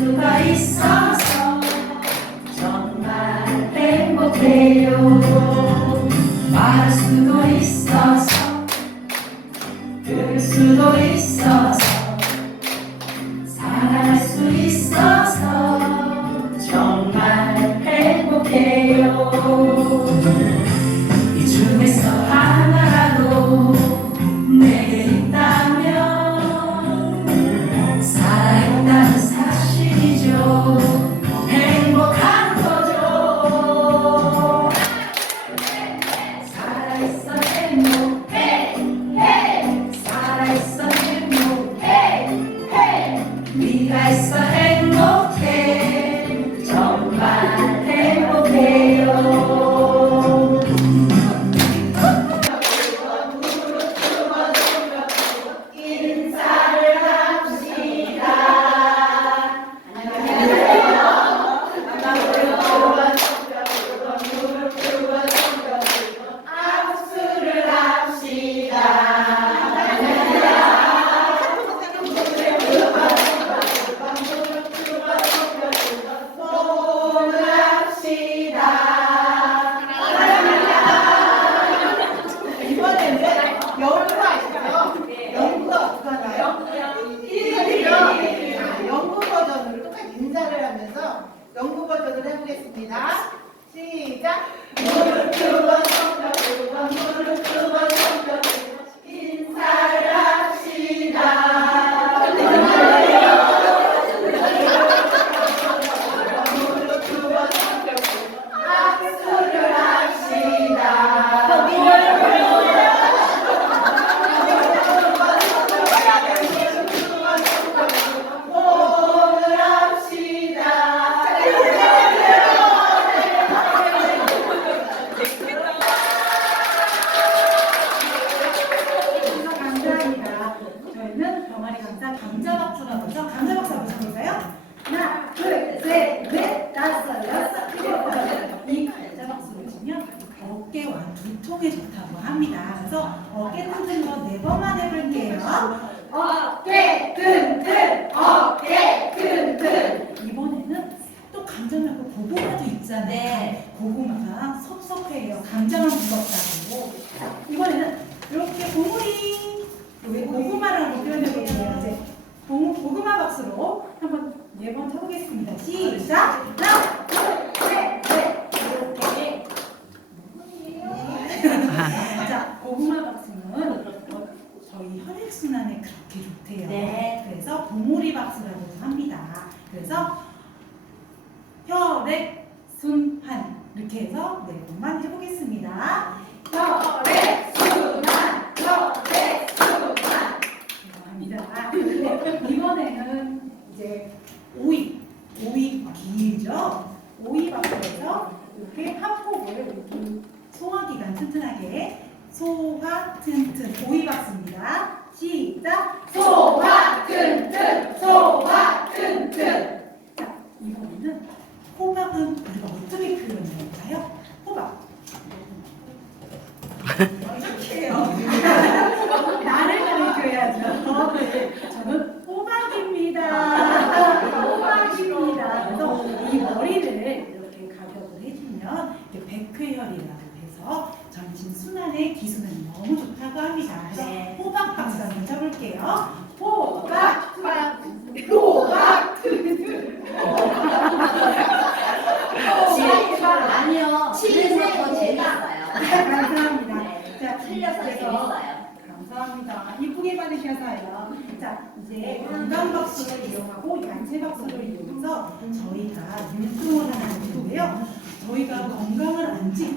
no país só. 하면서 연구 버전을 해보겠습니다. 시작. 무릎 두번 성격 두번 무릎 두번 성격 인사를 합시다. 무릎 두번 성격 악수를 합시다. 오늘 합시다. 감사합니다. 저희는 병아리 감사 감자박수라고 해서 감자박수 한번 쳐볼까요? 하나, 둘, 셋, 넷, 다섯, 여섯, 일곱, 여덟. 이 감자박수를 치면 어깨와 두통에 좋다고 합니다. 그래서 어깨 튼튼 거네 번만 해볼게요. 어깨 튼튼 어깨 튼튼 이번에는 또 감자 말고 고구마도 있잖아요. 고구마가 섭섭해요. 감자만 무섭다고. 자, 이번에는 이렇게 고무리 왜 고구마라고 표현해볼게요. 이제 고, 고구마 박수로 한번 네번 쳐보겠습니다. 시작! 하나, 둘, 셋, 넷, 이렇게. 자, 고구마 박수는 어, 저희 혈액순환에 그렇게 좋대요. 네. 그래서 봉오리 박수라고 합니다. 그래서 혈액 순환 이렇게 해서 네 번만 해보겠습니다. 혈액 순환 혈액 순환 감사합니다. 네, 이번에는 이제 오이 오이 길죠? 오이 박수에서 이렇게 한 폭을 소화기관 튼튼하게 소화 튼튼 오이 박수입니다. 시작. 소화 튼튼 소화 튼튼 자, 이번에는 호박은 우리가 어떻게 표현할까요? 호박. 해요. 나를 가리켜야죠. 저는 호박입니다. 호박입니다. 그래서 이 머리를 이렇게 가격을 해주면 이렇게 백회혈이라고 해서 전신 순환에 기순은 너무 좋다고 합니다. 그래서 네. 호박 쳐볼게요. 호박, 호박, 호박 저 아니요. 더 재밌어요. 감사합니다. 자, 재밌어요. 감사합니다. 이쁘게 받으셔서요. 자, 이제 건강 박수를 이용하고 얀체 박수를 이용해서 저희가 율동을 하는 건데요. 저희가 건강을 안 지키